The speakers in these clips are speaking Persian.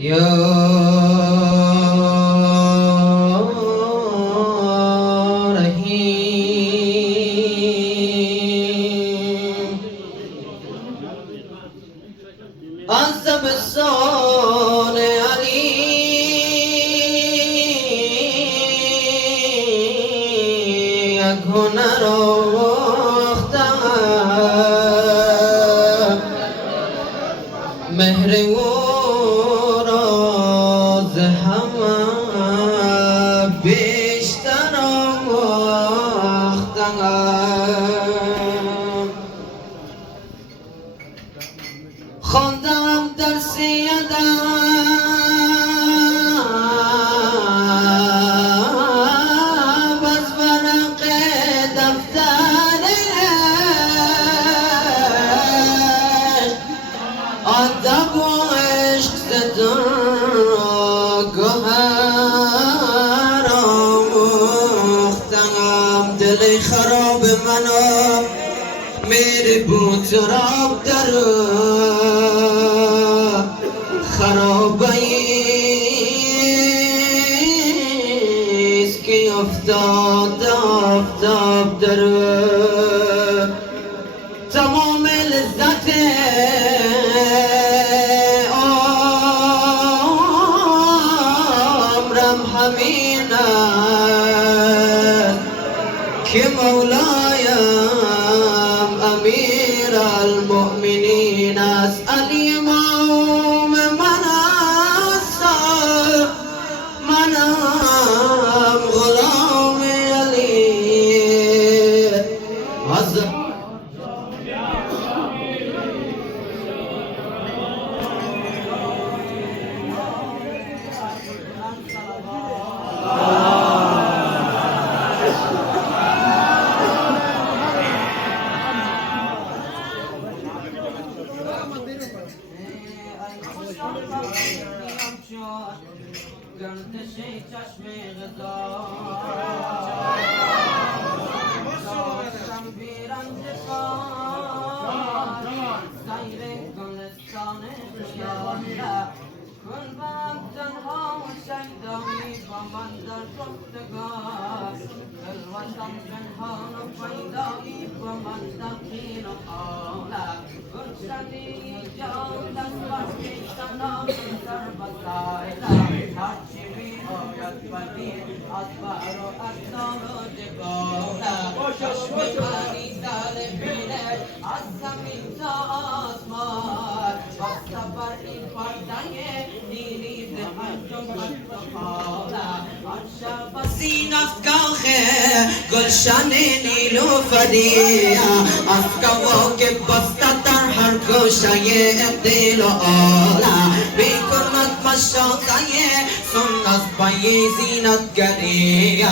يا رحيم عذب الصون علي يكون روحتا مهر وراز همه بیشتر وقتا خواندم درس ادب از ورق دفترش ادب و عشق زدن گوهر آموختم دل خراب منو میری بود راب در خرابیست که افتاد در تمام لذت عمرم همین است که مولایم امیر المؤمنین است الامام من است منم غلام علی گردش چشم غذا داشتم بیرنج کار سیر گلستان خیال کن بم تنها و شیدایی با من در گفتگار خلوتم پنهان و پیدایی با من در خیل و حالم گلشنی جان دست بستی سلام سر بسایلم هرچی می آید بدید از بر و اکنان و جگارم چشم منی در بینه از زمین تا آسمان بسته بر این پرده نیلی انجام انتقالم آن شب سین افکاخه گلشن نیلوفری از کواکب بسته در هر گوشه دل و عالم بیکند مشاطه سنت پای زینتگری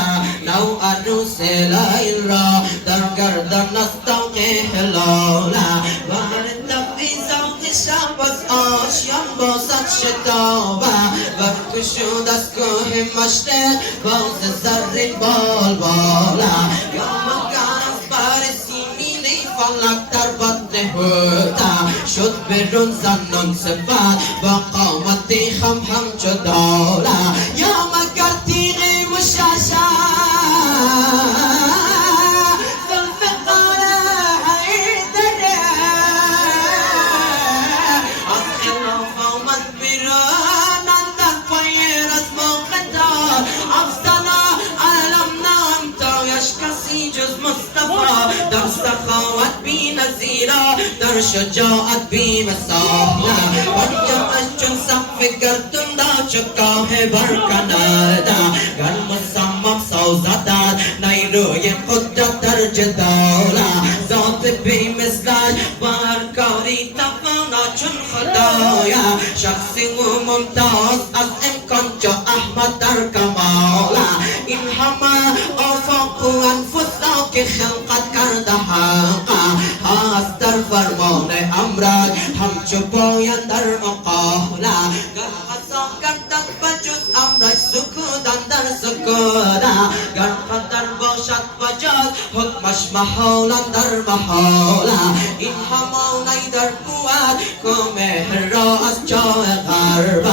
نو عروس لیل را در گردن از طوق هلاله بر تبعیضات شب از آشیان بازد شتابه برکشود از کوه مشرق باز زرین بالباله یا مگر از بر سیمینه فلک در بطن هوتا شد برون زنان صفت با قامتی خم همچو دوله یا مگر تیغی مشاشه در سخاوت بی نظیره در شجاعت بی مثاله پنجمش چون سقف گردون دا چکاه برکناده گرم و سمم سوزدد نیروی قدرت در جداله ذات بی مثلش بر کاری توانا چون خدایا شخصی و ممتاز از امکان چو احمد در کماله این همه آفاق و انفس که خلقت کرده حقا هست در فرمان امرک همچو پایان در مقاله گر خسا گردد بجز امرک سکودن در سکوده گر قدر باشد بجز حکمش محالا در محاله این همانه در قوت که مهر را از جای غربه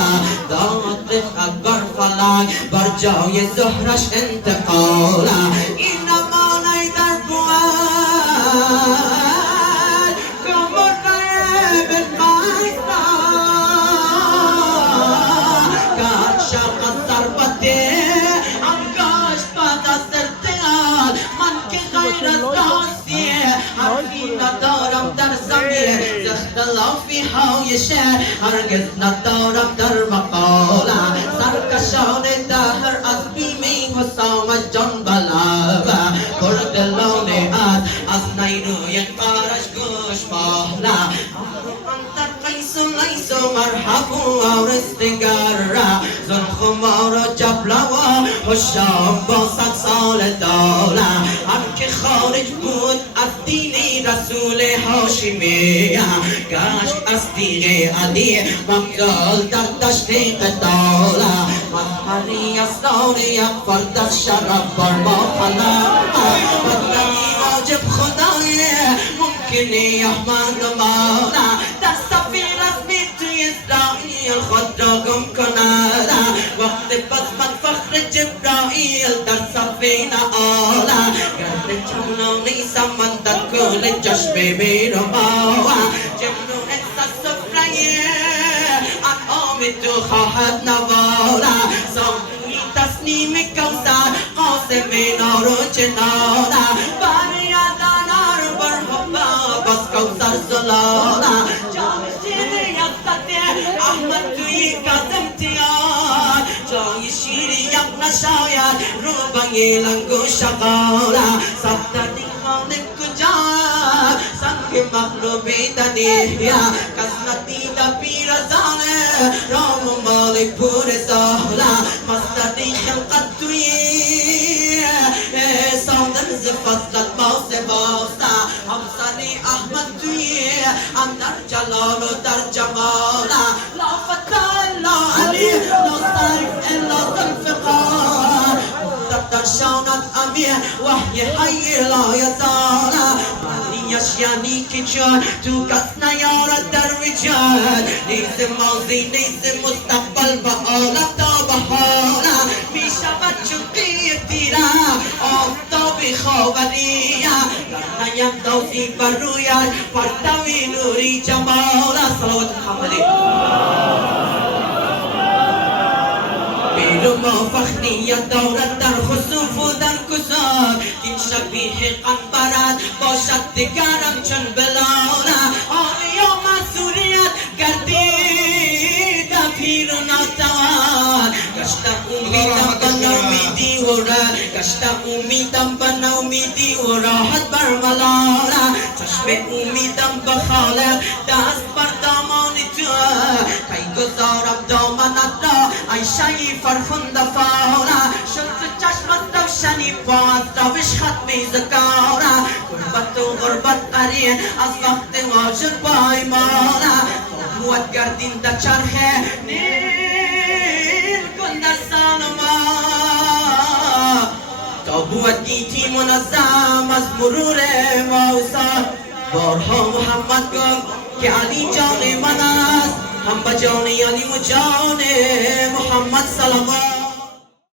اکبر فلک بر جای زهرش انتقاله این نمانه در بود کمرده به قیصه گر شرق ضربته انگاش بعد از ارتحال من که غیر از راستیه حرفی ندارم در زمین اختلافی های شعر هرگز ندارم در مقاله سرکشان دهر از بیمه حسام جان بلابه پردلانه از نیروی قارش گوش ماهله انتر قیس لیس مرحب و رستگر زنخمار و جبله و حشام با 100 سال دوله هر که خارج بود از دین رسول هاشمی گشت از تیغ علی مقتول در دشت قتاله مظهری اسرار یک فرد از شرف بر ما خلق بدنی واجب خدای ممکنه احمد و مولا در سفیر رسمی توی اسرائیل خود را گم کند وقت بزمت فخر جبرائیل در سفینه آلا گرد چونانی سمندت کل جشم میر و ماوا جمرو احساس سفره انعام تو خواهد نوالا ساقی تسنیم کوثر قاسم نار و جنانا بریادان بر حبا بس کوثر زلالا جام شیر یکت احمد توی کازم تیار جای شیر یک نشاید رو بنگی لنگو شغالا سبتنی خانم کجا سنگ مغلوبی دنیا کس ندیده پیرزانه رام و مالک پور زهلا مستدی خلقت توی سادن ز فضلت باس باستا همسانی احمد توی اندر جلال و در جمالا لا فتح الا علی لا صرف الا ذوالفقار در شانت امیر وحی حی لا یزالا معنیش یعنی که جان تو کس نیارد در وجود نیز ماضی نیز مستقبل و عالم تا بحالا می شود چون قیر تیره آفتابی خاوریه نیم دوزی بر رویش پرتوی نوری جمالا صلوات محمدی بیرو ما فخریت دارد در خصوف و در کساد این شبیه قنبرت باشد دگرم چون بلاله آیا مسئولیت گردید پیر و ناتوان گشتم امیدم به نومیدی و گشتم امیدم به نومیدی و راحت بر ملاله چشم امیدم به خالق دست بر دامان تو کی گذارم دامنت را ای شایی فرخنده فاله شد چشمت روشنی با از روش ختمی زکاره غربت و غربت قرین از وقت واجب با ایمانه قوت گردین در چرخه نیل کن دستان ما تابوت گیتی منظم از مرور موسا بارها محمد گفت که علی جان من است هم به جان علی و جان محمد سلام